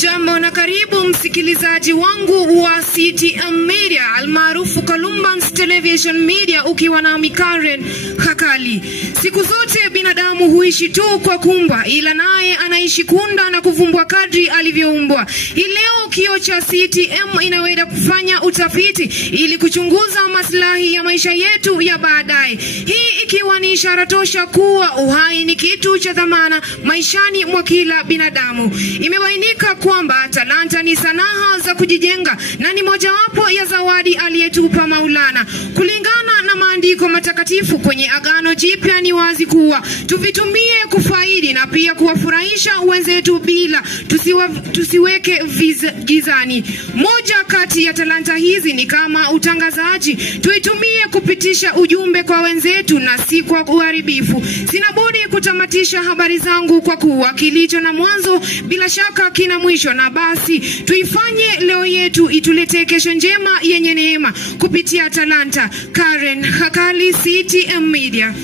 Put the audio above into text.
Hujambo na karibu msikilizaji wangu wa CTM Media almaarufu Columbans Television Media, ukiwa na Karen Hakali. Siku zote binadamu huishi tu kwa kumbwa, ila naye anaishi kunda na kuvumbwa kadri alivyoumbwa. Leo kio cha CTM inaweza kufanya utafiti ili kuchunguza maslahi ya maisha yetu ya baadaye. Hii ikiwa ni ishara tosha kuwa uhai ni kitu cha dhamana maishani mwa kila binadamu. Imebainika kwamba talanta ni sanaa za kujijenga na ni mojawapo ya zawadi aliyetupa Maulana. Kulingana na maandiko matakatifu kwenye Agano Jipya, ni wazi kuwa tuvitumie kufaidi na pia kuwafurahisha wenzetu bila tusiweke gizani. Moja kati ya talanta hizi ni kama utangazaji. Tuitumie kupitisha ujumbe kwa wenzetu na si kwa uharibifu. Sina budi kutamatisha habari zangu kwa kuwa kilicho na mwanzo bila shaka kina mwisho, na basi tuifanye leo yetu itulete kesho njema yenye neema kupitia talanta. Karen Hakali, CTM Media.